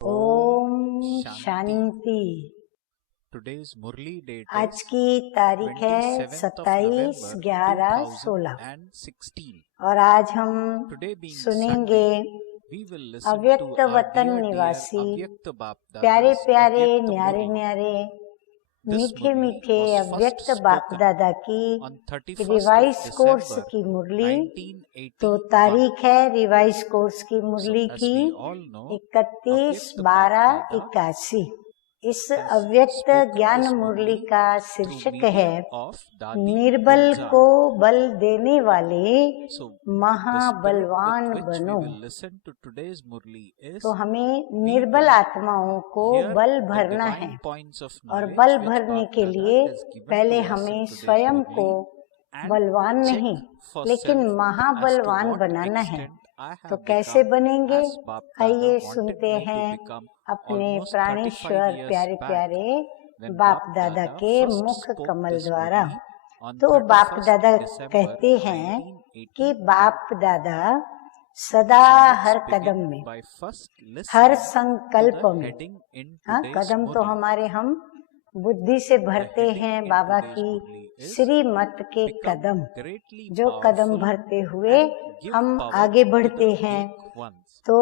ओम शांति। आज की तारीख है 27/11/16 और आज हम सुनेंगे अव्यक्त वतन निवासी प्यारे प्यारे न्यारे न्यारे मीठे मीठे अव्यक्त बाप दादा की रिवाइज कोर्स की मुरली। तो तारीख है रिवाइज कोर्स की मुरली की 31/12/81। इस अव्यक्त ज्ञान मुरली का शीर्षक है निर्बल को बल देने वाले महाबलवान बनो। तो हमें निर्बल आत्माओं को बल भरना है और बल भरने के लिए पहले हमें स्वयं को बलवान नहीं लेकिन महाबलवान बनाना है। तो कैसे बनेंगे, आइए सुनते हैं अपने प्राणेश्वर प्यारे प्यारे बाप दादा के मुख कमल द्वारा। तो बाप दादा कहते हैं कि बाप दादा सदा हर कदम में, हर संकल्प में, हाँ कदम तो हमारे हम बुद्धि से भरते हैं बाबा की श्रीमत के कदम, जो कदम भरते हुए हम आगे बढ़ते हैं। तो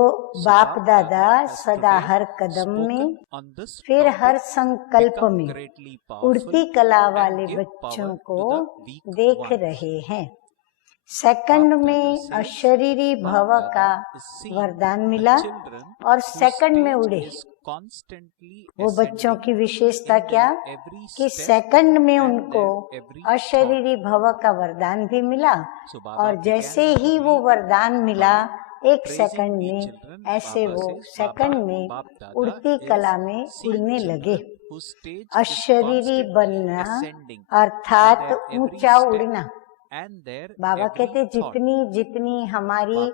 बाप दादा सदा हर कदम में, फिर हर संकल्प में उड़ती कला वाले बच्चों को देख रहे हैं। सेकंड में अशरीरी भव का वरदान मिला और सेकंड में उड़े। वो बच्चों की विशेषता क्या कि सेकंड में उनको अशरीरी भव का वरदान भी मिला और जैसे ही वो वरदान मिला एक सेकंड में ऐसे वो सेकंड में उड़ती कला में उड़ने लगे। अशरीरी बनना अर्थात ऊंचा उड़ना। बाबा कहते जितनी जितनी हमारी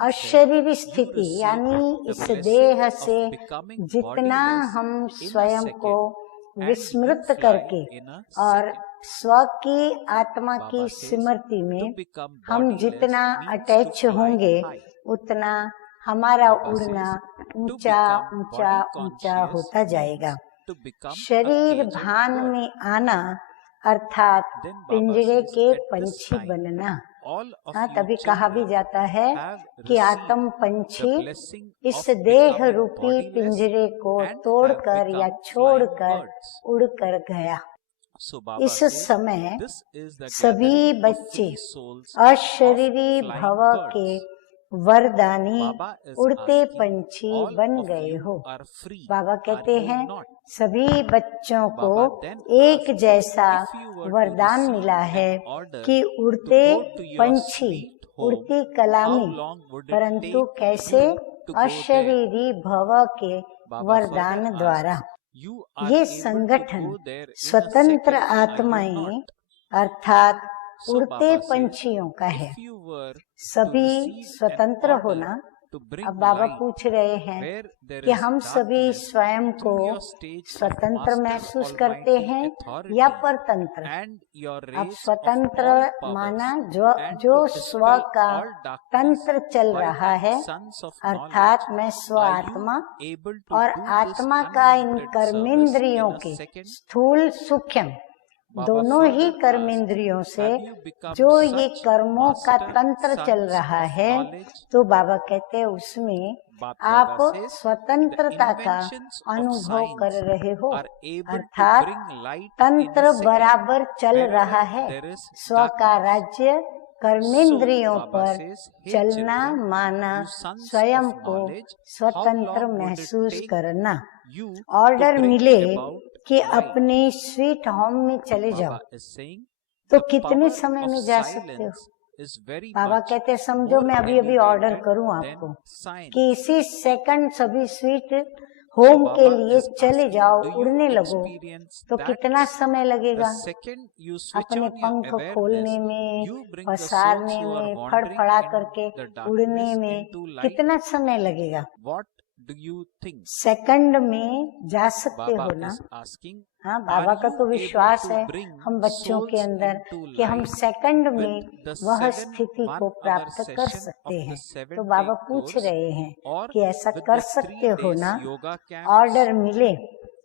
अशरीरी स्थिति यानी इस देह से जितना हम स्वयं को विस्मृत करके और स्व की आत्मा की स्मृति में हम जितना अटैच होंगे उतना हमारा उड़ना ऊंचा ऊंचा ऊंचा होता जाएगा। शरीर भान में आना अर्थात पिंजरे के पंछी बनना। हाँ तभी कहा भी जाता है कि आत्म पंछी इस देह रूपी पिंजरे को तोड़कर या छोड़कर उड़कर गया। इस समय सभी बच्चे अशरीरी भव के वरदानी उड़ते पंछी बन गए हो। बाबा कहते हैं सभी बच्चों को एक जैसा वरदान मिला है कि उड़ते पंछी उड़ती कला में, परंतु कैसे अशरीरी भव के वरदान द्वारा। ये संगठन स्वतंत्र आत्माएं अर्थात उड़ते पंछियों का है। सभी स्वतंत्र होना। अब बाबा पूछ रहे हैं कि हम सभी स्वयं को स्वतंत्र महसूस करते हैं या परतंत्र। अब स्वतंत्र माना जो स्व का तंत्र चल रहा है अर्थात मैं स्व आत्मा और आत्मा का इन कर्मेंद्रियों के स्थूल सूक्ष्म दोनों ही कर्मेंद्रियों से जो ये कर्मों का तंत्र चल रहा है, तो बाबा कहते हैं उसमें आप स्वतंत्रता का अनुभव कर रहे हो अर्थात तंत्र बराबर चल रहा है। स्व का राज्य कर्मेंद्रियों पर चलना माना स्वयं को स्वतंत्र महसूस करना। ऑर्डर मिले कि अपने स्वीट होम में चले जाओ तो कितने समय में जा सकते हो। बाबा कहते समझो मैं अभी अभी ऑर्डर करूं आपको कि इसी सेकंड सभी स्वीट होम के लिए चले जाओ, उड़ने लगो, तो कितना समय लगेगा अपने पंख खोलने में, पसारने में, फड़फड़ा करके उड़ने में कितना समय लगेगा। सेकंड में जा सकते हो ना? हाँ, बाबा का तो विश्वास है हम बच्चों के अंदर कि हम सेकंड में वह स्थिति को प्राप्त कर सकते हैं। तो बाबा पूछ रहे हैं कि ऐसा कर सकते हो ना? ऑर्डर मिले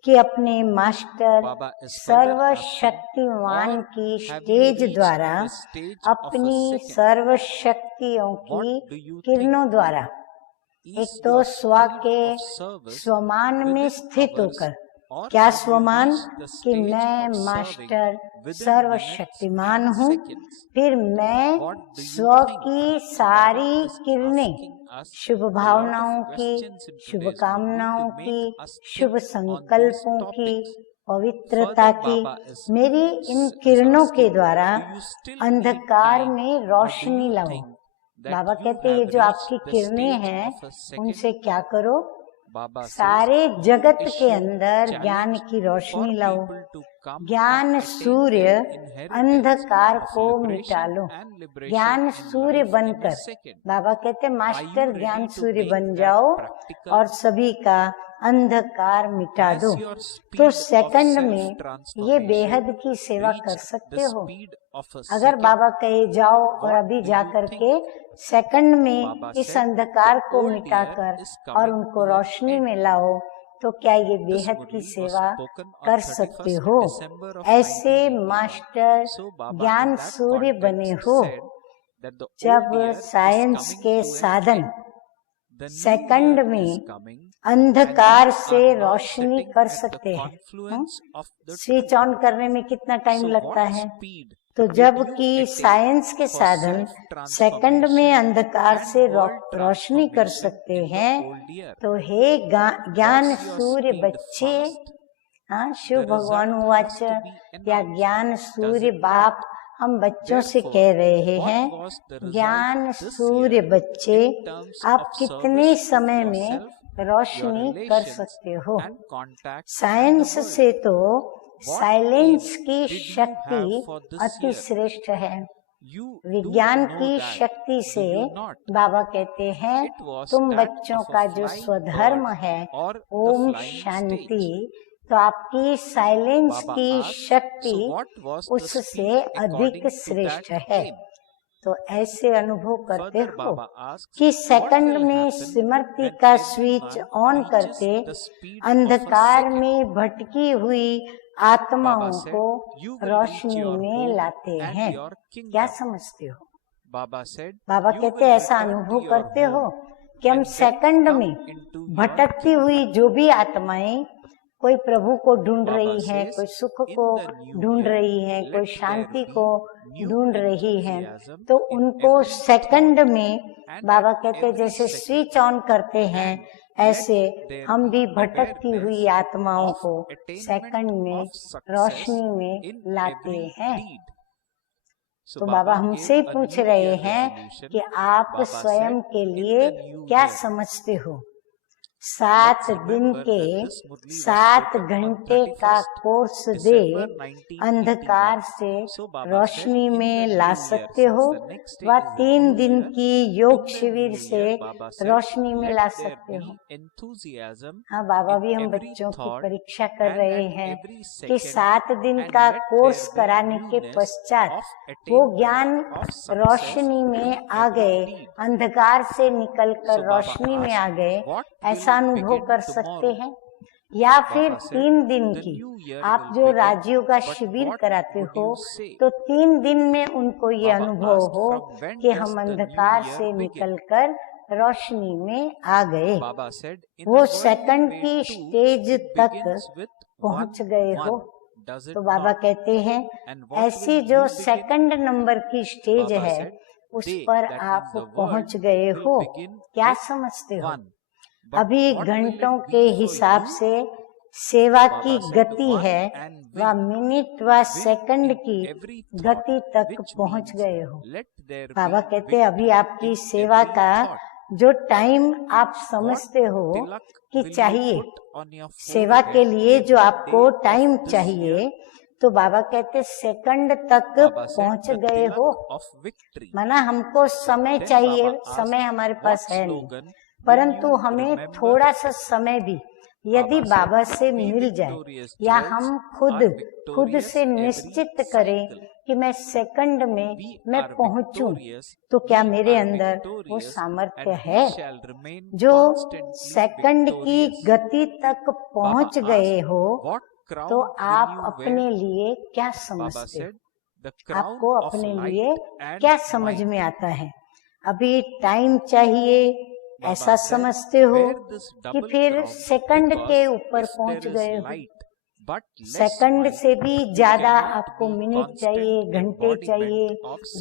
कि अपने मास्टर सर्वशक्तिमान की स्टेज द्वारा अपनी सर्व शक्तियों की किरणों द्वारा एक तो स्व के स्वमान में स्थित होकर, क्या स्वमान कि मैं मास्टर सर्वशक्तिमान हूँ, फिर मैं स्व की सारी किरणें शुभ भावनाओं की, शुभ कामनाओं की, शुभ संकल्पों की, पवित्रता की, मेरी इन किरणों के द्वारा अंधकार में रोशनी लाओ। बाबा कहते ये जो आपकी किरणें हैं उनसे क्या करो? सारे जगत के अंदर ज्ञान की रोशनी लाओ। ज्ञान सूर्य अंधकार को मिटा लो। ज्ञान सूर्य बनकर, बाबा कहते मास्टर ज्ञान सूर्य बन जाओ और सभी का अंधकार मिटा दो। तो सेकंड में ये बेहद की सेवा कर सकते हो। अगर बाबा कहे जाओ और अभी जाकर के सेकंड में इस अंधकार को मिटाकर और उनको रोशनी में लाओ, तो क्या ये बेहद की सेवा कर सकते हो? ऐसे मास्टर ज्ञान सूर्य बने हो। जब साइंस के साधन सेकंड में अंधकार से रोशनी कर सकते हैं, स्विच ऑन करने में कितना टाइम लगता है? तो जबकि साइंस के साधन सेकंड में अंधकार से रोशनी कर सकते हैं, तो हे ज्ञान सूर्य बच्चे, हाँ, शिव भगवान वाच या ज्ञान सूर्य बाप हम बच्चों से कह रहे हैं, ज्ञान सूर्य बच्चे आप कितने समय में रोशनी कर सकते हो? साइंस से तो साइलेंस की शक्ति अति श्रेष्ठ है। विज्ञान की शक्ति से बाबा कहते हैं तुम बच्चों का जो स्वधर्म है ओम शांति, तो आपकी साइलेंस की शक्ति उससे अधिक श्रेष्ठ है। तो ऐसे अनुभव करते हो कि सेकंड में स्मृति का स्विच ऑन करके अंधकार में भटकी हुई आत्माओं को रोशनी में लाते हैं। क्या समझते हो? बाबा कहते ऐसा अनुभव करते हो कि हम सेकंड में भटकती हुई जो भी आत्माएं, कोई प्रभु को ढूंढ रही है, कोई सुख को ढूंढ रही है, कोई शांति को ढूंढ रही है, तो उनको सेकंड में बाबा कहते जैसे स्विच ऑन करते हैं, ऐसे हम भी भटकती हुई आत्माओं को सेकंड में रोशनी में लाते हैं। तो बाबा हमसे पूछ रहे हैं कि आप स्वयं के लिए क्या समझते हो? 7 दिन के 7 घंटे का कोर्स दे अंधकार से रोशनी में ला सकते हो, व 3 दिन की योग शिविर से रोशनी में ला सकते हो। हाँ, बाबा भी हम बच्चों की परीक्षा कर रहे हैं कि 7 दिन का कोर्स कराने के पश्चात वो ज्ञान रोशनी में आ गए, अंधकार से निकलकर रोशनी में आ गए, ऐसा अनुभव कर सकते हैं। या फिर 3 दिन की आप जो राजयोग का शिविर कराते हो, तो 3 दिन में उनको ये अनुभव हो कि हम अंधकार से निकलकर रोशनी में आ गए, वो सेकंड की स्टेज तक पहुंच गए हो। तो बाबा कहते हैं ऐसी जो सेकंड नंबर की स्टेज है उस पर आप पहुंच गए हो। क्या समझते हो? अभी घंटों के हिसाब से सेवा की गति है, व मिनट व सेकंड की गति तक पहुंच गए हो। बाबा कहते अभी आपकी सेवा का जो टाइम आप समझते हो कि चाहिए, सेवा के लिए जो आपको टाइम चाहिए, तो बाबा कहते सेकंड तक पहुंच गए हो। माना हमको समय चाहिए, समय हमारे पास है नहीं, परंतु हमें थोड़ा सा समय भी यदि बाबा से मिल जाए या हम खुद से निश्चित करें कि मैं सेकंड में मैं पहुंचूं, तो क्या मेरे अंदर वो सामर्थ्य है? जो सेकंड की गति तक पहुंच गए हो, तो आप अपने लिए क्या समझते हो? आपको अपने लिए क्या समझ में आता है? अभी टाइम चाहिए ऐसा समझते हो कि फिर सेकंड के ऊपर पहुंच गए हो? सेकंड से भी ज्यादा आपको मिनट चाहिए, घंटे चाहिए,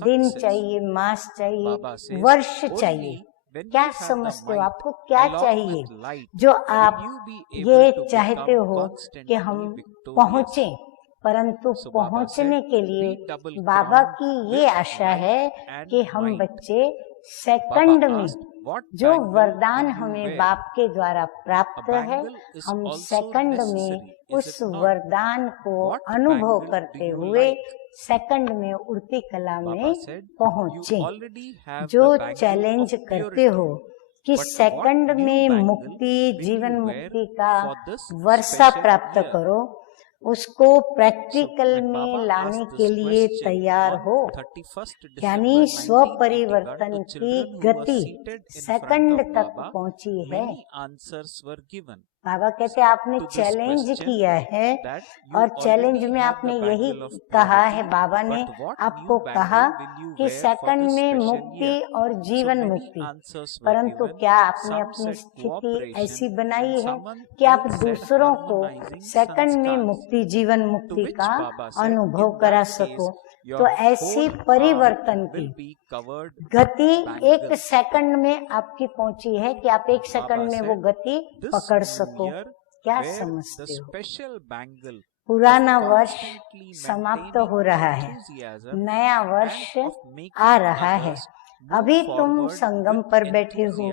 दिन चाहिए, मास चाहिए, वर्ष चाहिए। क्या समझते हो? आपको क्या चाहिए जो आप ये चाहते हो कि हम पहुंचे? परंतु पहुंचने के लिए बाबा की ये आशा है कि हम बच्चे सेकंड में जो वरदान हमें बाप के द्वारा प्राप्त है, हम सेकंड में उस वरदान को अनुभव करते हुए सेकंड में उड़ती कला में पहुंचे। जो चैलेंज करते हो कि सेकंड में मुक्ति, जीवन मुक्ति का वर्षा प्राप्त करो, उसको प्रैक्टिकल में लाने के लिए तैयार हो, यानी स्व परिवर्तन की गति सेकंड तक पहुंची है। बाबा कहते हैं आपने चैलेंज किया है और चैलेंज में आपने यही कहा है, बाबा ने आपको कहा कि सेकंड में मुक्ति और जीवन मुक्ति, परंतु क्या आपने अपनी स्थिति ऐसी बनाई है कि आप दूसरों को सेकंड में मुक्ति, जीवन मुक्ति का अनुभव करा सको? तो ऐसी परिवर्तन की गति एक सेकंड में आपकी पहुंची है कि आप एक सेकंड में वो गति पकड़ सको। क्या समझते हो? पुराना वर्ष समाप्त हो रहा है, नया वर्ष आ रहा है। अभी तुम संगम पर बैठे हो,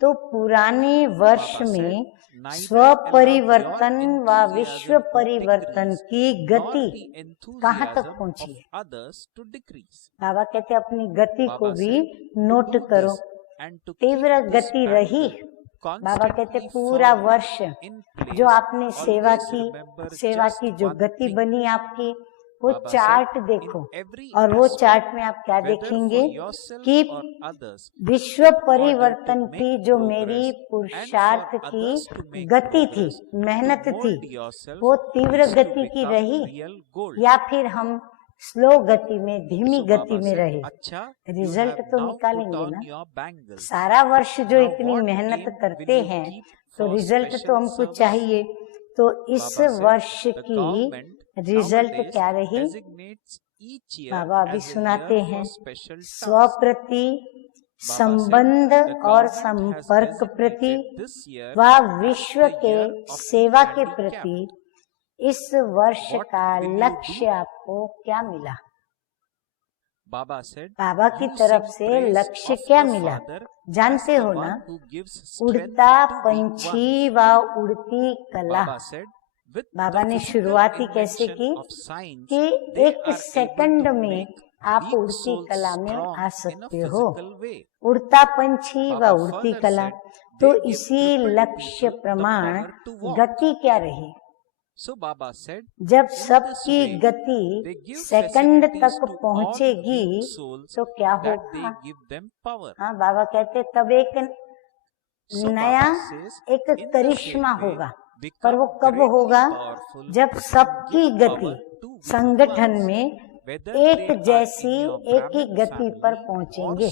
तो पुराने वर्ष में स्व परिवर्तन व विश्व परिवर्तन की गति कहाँ तक पहुंची है? बाबा कहते अपनी गति को भी नोट करो। तीव्र गति रही। बाबा कहते पूरा वर्ष जो आपने सेवा की जो गति बनी आपकी, वो चार्ट देखो, और वो चार्ट में आप क्या देखेंगे कि विश्व परिवर्तन की जो मेरी पुरुषार्थ की गति थी, मेहनत थी, वो तीव्र गति की रही या फिर हम स्लो गति में, धीमी गति में रहे? रिजल्ट तो निकालेंगे ना। सारा वर्ष जो इतनी मेहनत करते हैं तो रिजल्ट तो हमको चाहिए। तो इस वर्ष की रिजल्ट क्या रही? बाबा अभी सुनाते हैं। स्वप्रति, संबंध और संपर्क प्रति व विश्व के सेवा के प्रति इस वर्ष का लक्ष्य आपको क्या मिला? बाबा की तरफ से लक्ष्य क्या मिला जानते हो ना? उड़ता पंछी व उड़ती कला। बाबा ने शुरुआत ही कैसे की कि एक सेकंड में आप उड़ती कला में आ सकते हो। उड़ता पंछी व उड़ती कला, तो इसी लक्ष्य प्रमाण गति क्या रही? जब सबकी गति सेकंड तक पहुंचेगी तो क्या होगा? हाँ, बाबा कहते तब एक नया एक करिश्मा होगा। पर वो कब होगा? जब सबकी गति संगठन में एक जैसी, एक ही गति पर पहुंचेंगे,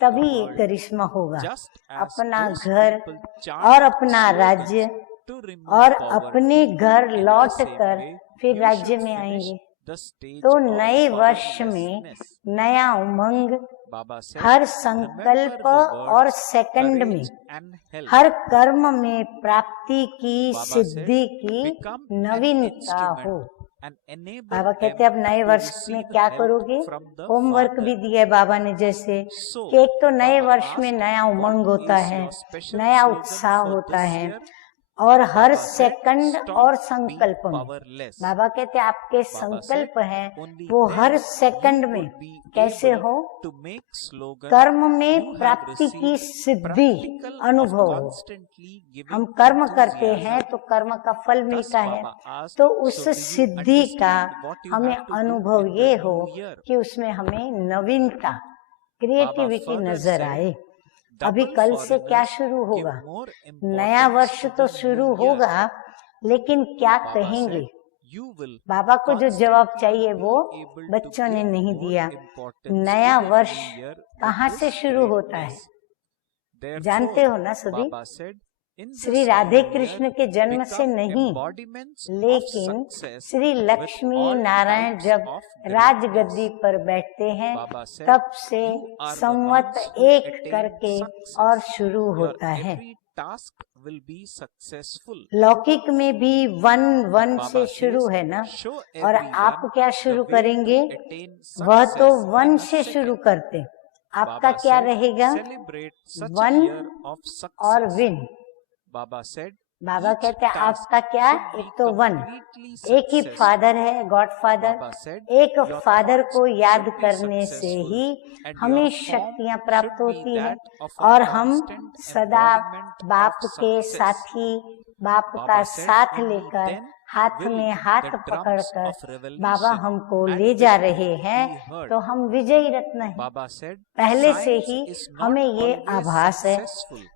तभी ये करिश्मा होगा। अपना घर और अपना राज्य और अपने घर लौट कर फिर राज्य में आएंगे। तो नए वर्ष में नया उमंग, हर संकल्प और सेकंड में, हर कर्म में प्राप्ति की, सिद्धि की नवीनता हो। बाबा कहते अब नए वर्ष में क्या करोगे? होमवर्क भी दिया है बाबा ने, जैसे कि एक तो नए वर्ष में नया उमंग होता है, नया उत्साह होता है, और हर सेकंड और संकल्प में। बाबा कहते हैं आपके संकल्प हैं वो हर सेकंड में कैसे हो, कर्म में प्राप्ति की सिद्धि अनुभव हो। हम कर्म करते हैं तो कर्म का फल मिलता है, तो उस सिद्धि का हमें अनुभव ये हो कि उसमें हमें नवीनता, क्रिएटिविटी नजर आए। अभी कल से क्या शुरू होगा, नया वर्ष तो शुरू होगा, लेकिन क्या कहेंगे? बाबा को जो जवाब चाहिए वो बच्चों ने नहीं दिया। नया वर्ष कहाँ से शुरू होता है, जानते हो ना सभी? श्री राधे कृष्ण के जन्म से नहीं, लेकिन श्री लक्ष्मी नारायण जब राजगद्दी पर बैठते हैं तब से संवत एक करके और शुरू होता है। लौकिक में भी 1 से शुरू है ना, और आप क्या शुरू करेंगे? वह तो 1 से शुरू करते। आपका क्या रहेगा? 1 और विन। बाबा कहते हैं आपका क्या? एक तो 1, एक ही फादर है, गॉड फादर। एक फादर को याद करने से ही हमें शक्तियां प्राप्त होती है, और हम सदा बाप के साथी, बाप का साथ लेकर, हाथ में हाथ पकड़कर बाबा हमको ले जा रहे हैं, तो हम विजयी रत्न हैं। पहले से ही हमें ये आभास है,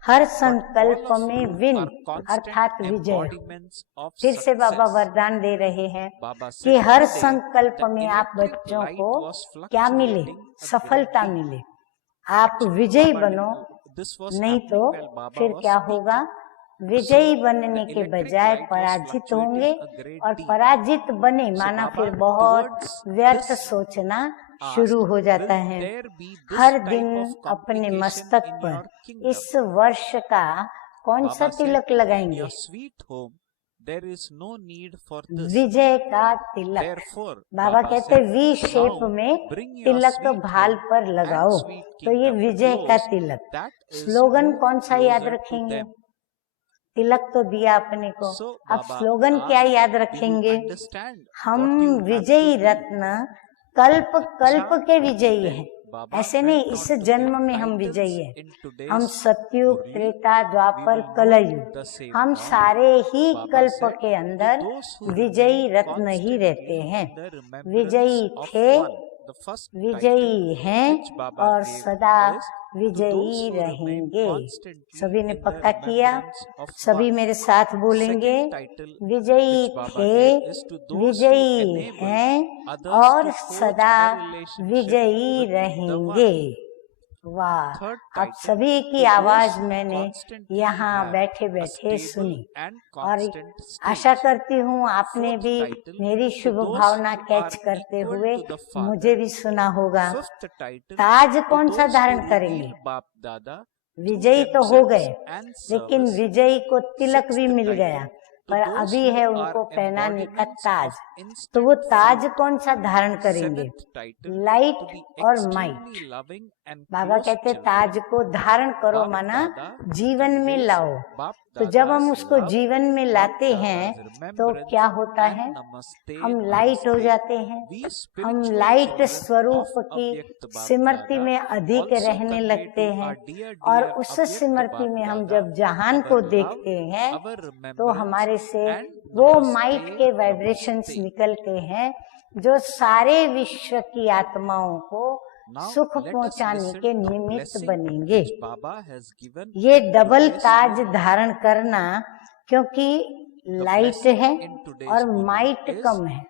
हर संकल्प में विन अर्थात विजय। फिर से बाबा वरदान दे रहे हैं कि हर संकल्प में आप बच्चों को क्या मिले? सफलता मिले, आप विजयी बनो। नहीं तो फिर क्या होगा? विजयी बनने के बजाय पराजित होंगे, और पराजित बने माना फिर बहुत व्यर्थ सोचना शुरू हो जाता है। हर दिन अपने मस्तक पर इस वर्ष का कौन सा तिलक लगाएंगे? विजय का तिलक। बाबा कहते वी शेप में तिलक भाल पर लगाओ, तो ये विजय का तिलक। स्लोगन कौन सा याद रखेंगे? तिलक तो दिया अपने को, अब स्लोगन क्या याद रखेंगे? हम विजयी रत्न कल्प कल्प के विजयी हैं। ऐसे नहीं इस जन्म में हम विजयी हैं, हम सतयुग, त्रेता, द्वापर, कलयुग, हम सारे ही कल्प के अंदर विजयी रत्न ही रहते हैं। विजयी थे, विजयी हैं और सदा विजयी रहेंगे। सभी ने पक्का किया? सभी मेरे साथ बोलेंगे, विजयी थे, विजयी हैं और सदा विजयी रहेंगे। वाह! अब सभी की आवाज मैंने यहाँ बैठे बैठे सुनी, और आशा करती हूँ आपने भी मेरी शुभ भावना कैच करते हुए मुझे भी सुना होगा। ताज कौन सा धारण करेंगे? विजयी तो हो गए, लेकिन विजयी को तिलक भी मिल गया, पर अभी है उनको पहनाने का ताज। तो वो ताज कौन सा धारण करेंगे? लाइट और माइट। बाबा कहते ताज को धारण करो, माना जीवन में लाओ। तो जब हम उसको जीवन में लाते हैं तो क्या होता है? हम लाइट हो जाते हैं, हम लाइट स्वरूप की स्मृति में अधिक रहने लगते हैं, और उस स्मृति में हम जब जहान को देखते हैं तो हमारे से वो माइट के वाइब्रेशंस निकलते हैं जो सारे विश्व की आत्माओं को सुख पहुंचाने के निमित्त बनेंगे। ये डबल ताज धारण करना, क्योंकि लाइट है और माइट कम है।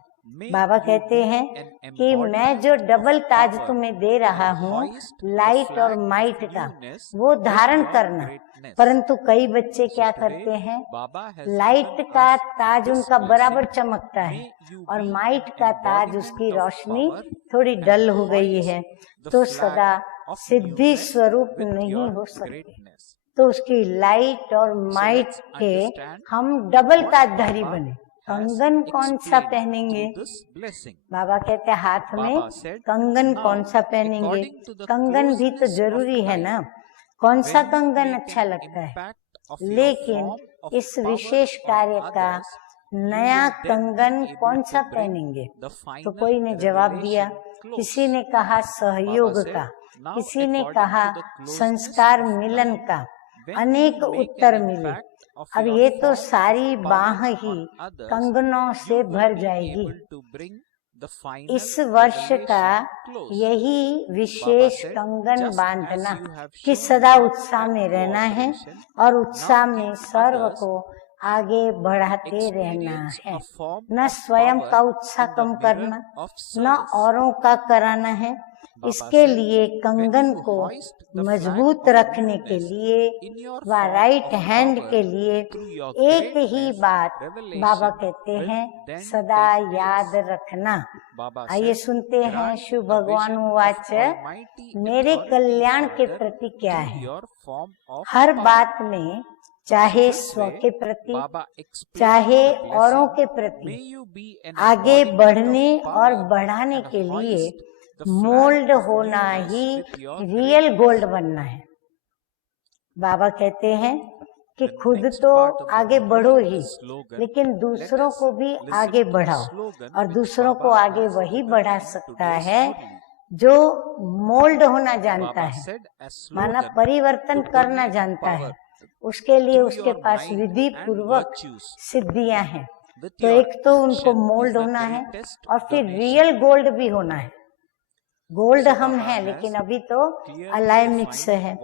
बाबा कहते हैं कि मैं जो डबल ताज तुम्हें दे रहा हूँ लाइट और माइट का, वो धारण करना। परंतु कई बच्चे क्या करते हैं, लाइट का ताज उनका बराबर चमकता है और माइट का ताज उसकी रोशनी थोड़ी डल हो गई है, तो सदा सिद्धि स्वरूप नहीं हो सकते। तो उसकी लाइट और माइट के हम डबल ताजधारी बने। कंगन कौन सा पहनेंगे? बाबा कहते हैं हाथ में कंगन कौन सा पहनेंगे? कंगन भी तो जरूरी है ना। कौन सा कंगन अच्छा लगता है? लेकिन इस विशेष कार्य का नया कंगन कौन सा पहनेंगे? तो कोई ने जवाब दिया, किसी ने कहा सहयोग का, किसी ने कहा संस्कार मिलन का, अनेक उत्तर मिले। अब ये तो सारी बाह ही कंगनों से भर जाएगी। इस वर्ष का यही विशेष कंगन बांधना कि सदा उत्साह में रहना है और उत्साह में सर्व को आगे बढ़ाते रहना है। न स्वयं का उत्साह कम करना, न औरों का कराना है। इसके लिए कंगन को मजबूत रखने के लिए व राइट हैंड के लिए एक ही बात बाबा कहते हैं, सदा याद रखना। आइए सुनते हैं। शिव भगवान वाच, मेरे कल्याण के प्रति क्या है? हर बात में, चाहे स्व के प्रति, चाहे औरों के प्रति, आगे बढ़ने और बढ़ाने के लिए मोल्ड होना ही रियल गोल्ड बनना है। बाबा कहते हैं कि खुद तो आगे बढ़ो ही, लेकिन दूसरों को भी आगे बढ़ाओ। और दूसरों को आगे वही बढ़ा सकता है जो मोल्ड होना जानता है, माना परिवर्तन करना जानता है। उसके लिए उसके पास विधि पूर्वक सिद्धियां हैं। तो एक तो उनको मोल्ड होना है और फिर रियल गोल्ड भी होना है। गोल्ड हम हैं, लेकिन अभी तो अलाय मिक्स है।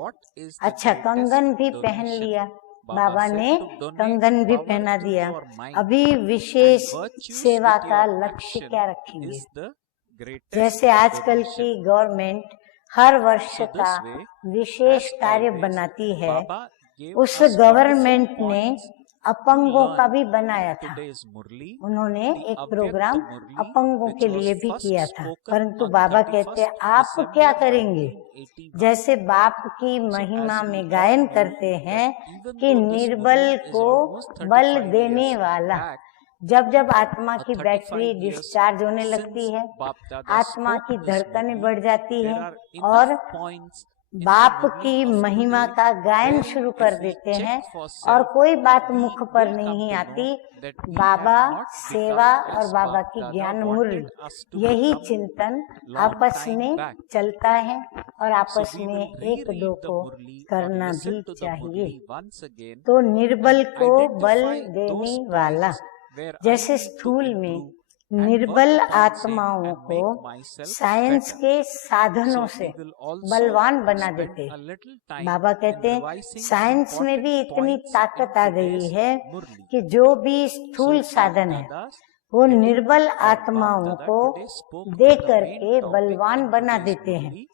अच्छा, कंगन भी पहन लिया, बाबा ने कंगन भी पहना दिया। अभी विशेष सेवा का लक्ष्य क्या रखेंगे? जैसे आजकल की गवर्नमेंट हर वर्ष का विशेष कार्य बनाती है, उस गवर्नमेंट ने अपंगों का भी बनाया था। उन्होंने एक प्रोग्राम अपंगों के लिए भी किया था। परंतु बाबा कहते हैं, आप क्या करेंगे? जैसे बाप की महिमा में गायन करते हैं कि निर्बल को बल देने वाला। जब जब आत्मा की बैटरी डिस्चार्ज होने लगती है, आत्मा की धड़कनें बढ़ जाती है और बाप की महिमा का गायन शुरू कर देते हैं और कोई बात मुख पर नहीं आती, बाबा सेवा और बाबा की ज्ञान मुरली, यही चिंतन आपस में चलता है और आपस में एक दो को करना भी चाहिए। तो निर्बल को बल देने वाला, जैसे स्थूल में निर्बल आत्माओं को साइंस के साधनों से बलवान बना देते। बाबा कहते हैं साइंस में भी इतनी ताकत आ गई है कि जो भी स्थूल साधन है वो निर्बल आत्माओं को दे करके बलवान बना देते हैं।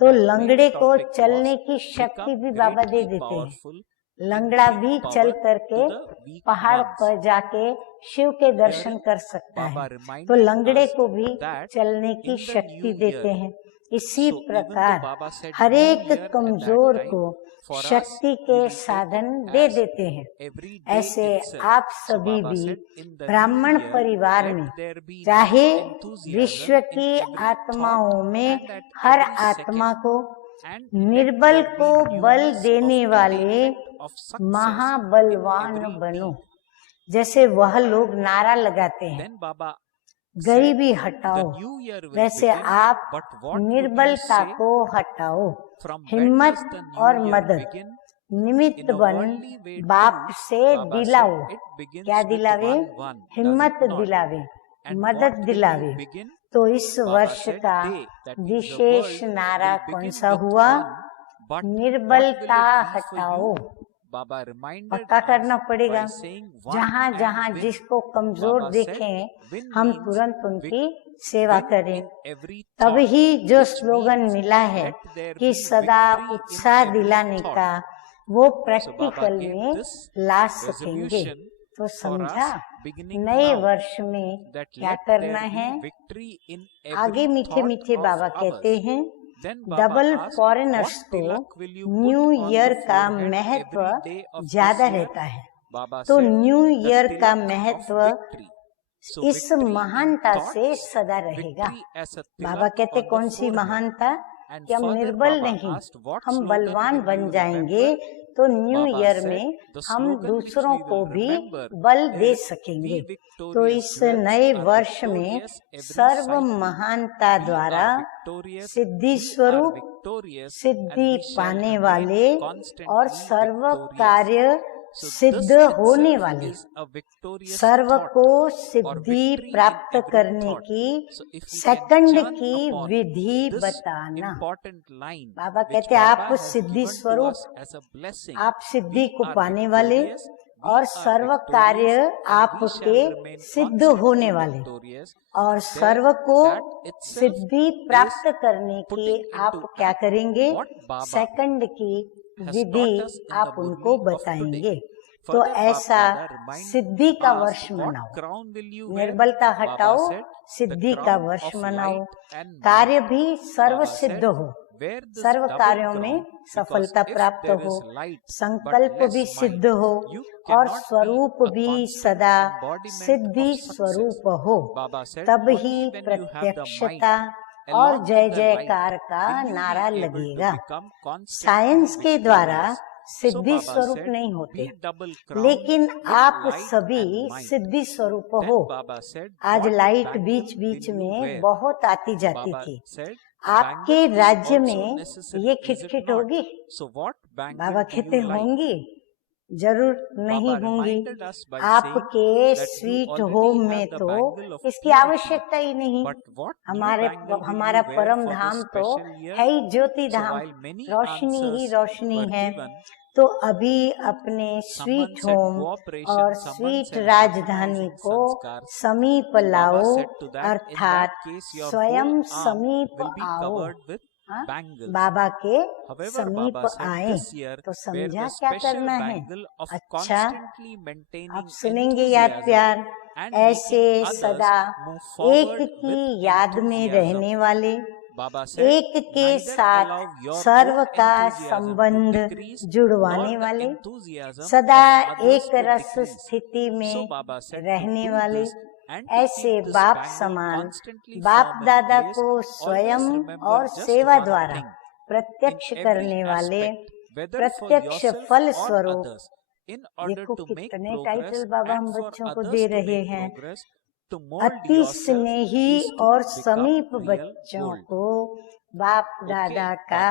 तो लंगड़े को चलने की शक्ति भी बाबा दे देते हैं। लंगड़ा भी चल करके पहाड़ पर जाके शिव के दर्शन कर सकता है। तो लंगड़े को भी चलने की शक्ति देते हैं। इसी प्रकार हर एक कमजोर को शक्ति के साधन दे देते हैं। ऐसे आप सभी भी ब्राह्मण परिवार में, चाहे विश्व की आत्माओं में हर आत्मा को, निर्बल को बल देने वाले महाबलवान बनो। जैसे वह लोग नारा लगाते हैं गरीबी हटाओ, वैसे आप निर्बलता को हटाओ। हिम्मत और मदद निमित्त बन बाप से दिलाओ। क्या दिलावे? हिम्मत दिलावे, मदद दिलावे। तो इस वर्ष का विशेष नारा कौन सा हुआ? निर्बलता हटाओ। पक्का करना पड़ेगा। जहाँ जहाँ जिसको कमजोर देखें, हम तुरंत उनकी सेवा करें। तभी जो स्लोगन मिला है कि सदा उत्साह दिलाने का, वो प्रैक्टिकल में ला सकेंगे। तो समझा नए वर्ष में क्या करना है? आगे मीठे मीठे बाबा कहते हैं डबल फॉरेनर्स को न्यू ईयर का महत्व ज्यादा रहता है। तो न्यू ईयर का महत्व इस महानता से सदा रहेगा। बाबा कहते कौन सी महानता? कि हम निर्बल नहीं, हम बलवान बन जाएंगे। तो न्यू ईयर में हम दूसरों को भी बल दे सकेंगे। तो इस नए वर्ष में सर्व महानता द्वारा सिद्धि स्वरूप, सिद्धि पाने वाले और सर्व कार्य सिद्ध होने वाले, सर्व को सिद्धि प्राप्त करने की सेकंड की विधि बताना। बाबा कहते हैं आप सिद्धि स्वरूप, आप सिद्धि को पाने वाले और सर्व कार्य आपके सिद्ध होने वाले, और सर्व को सिद्धि प्राप्त करने की आप क्या करेंगे, सेकंड की विधि आप उनको बताएंगे। तो ऐसा सिद्धि का वर्ष मनाओ, निर्बलता हटाओ, सिद्धि का वर्ष मनाओ, कार्य भी सर्व सिद्ध हो, सर्व कार्यों में सफलता प्राप्त हो, संकल्प भी सिद्ध हो और स्वरूप भी सदा सिद्धि स्वरूप हो, तब ही प्रत्यक्षता और जय जयकार का नारा लगेगा। साइंस के द्वारा सिद्धि स्वरूप नहीं होते, लेकिन आप सभी सिद्धि स्वरूप हो। आज लाइट बीच बीच में बहुत आती जाती थी, आपके राज्य में ये खिटखिट होगी? बाबा कहते होंगी, जरूर नहीं होंगी। आपके स्वीट होम में तो इसकी आवश्यकता ही नहीं। हमारा परम धाम तो है ही ज्योति धाम, रोशनी ही रोशनी है। तो अभी अपने स्वीट होम और स्वीट राजधानी को समीप लाओ, अर्थात स्वयं समीप आओ। बाबा के समीप आए तो समझा क्या करना है। अच्छा, आप सुनेंगे याद प्यार, ऐसे सदा एक की याद में रहने वाले, एक के साथ सर्व का संबंध जुड़वाने वाले, सदा एक रस स्थिति में रहने वाले, ऐसे बाप समान बाप दादा को स्वयं और सेवा द्वारा प्रत्यक्ष करने वाले, प्रत्यक्ष फल स्वरूप। देखो कितने टाइटल बाबा हम बच्चों को दे रहे हैं। अति स्नेही और समीप बच्चों को बाप दादा का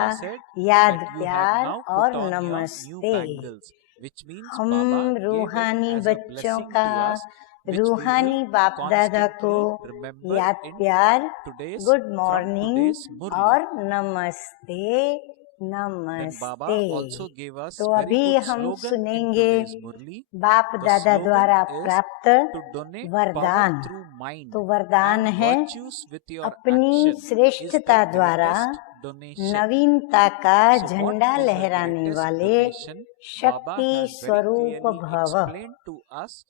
याद प्यार और नमस्ते। हम रूहानी बच्चों का रूहानी बाप दादा को याद प्यार, गुड मॉर्निंग और नमस्ते नमस्ते। तो अभी हम सुनेंगे बाप दादा द्वारा प्राप्त वरदान। तो वरदान है, अपनी श्रेष्ठता द्वारा नवीनता का झंडा लहराने वाले शक्ति स्वरूप भव।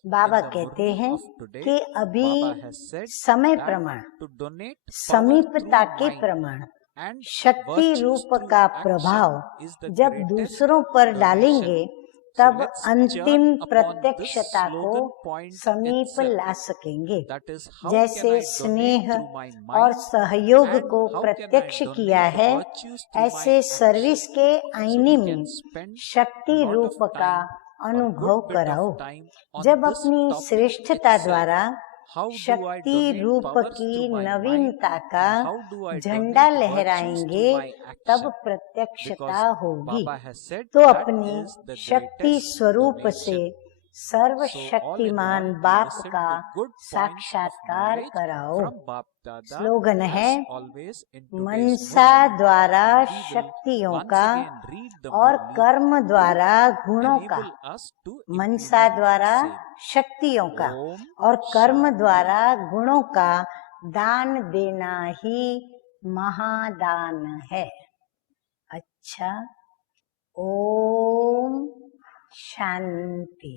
बाबा कहते हैं कि अभी समय प्रमाण, समीपता के प्रमाण, शक्ति रूप का प्रभाव जब दूसरों पर डालेंगे तब अंतिम प्रत्यक्षता को समीप ला सकेंगे। जैसे स्नेह और सहयोग को प्रत्यक्ष किया है, ऐसे सर्विस के आईने में शक्ति रूप का अनुभव कराओ। जब अपनी श्रेष्ठता द्वारा शक्ति रूप की नवीनता का झंडा लहराएंगे तब प्रत्यक्षता होगी। तो अपनी शक्ति स्वरूप से सर्वशक्तिमान बाप का साक्षात्कार कराओ। स्लोगन है, मनसा द्वारा शक्तियों का और कर्म द्वारा गुणों का। मनसा द्वारा शक्तियों का और कर्म द्वारा गुणों का दान देना ही महादान है। अच्छा, ओम शांति।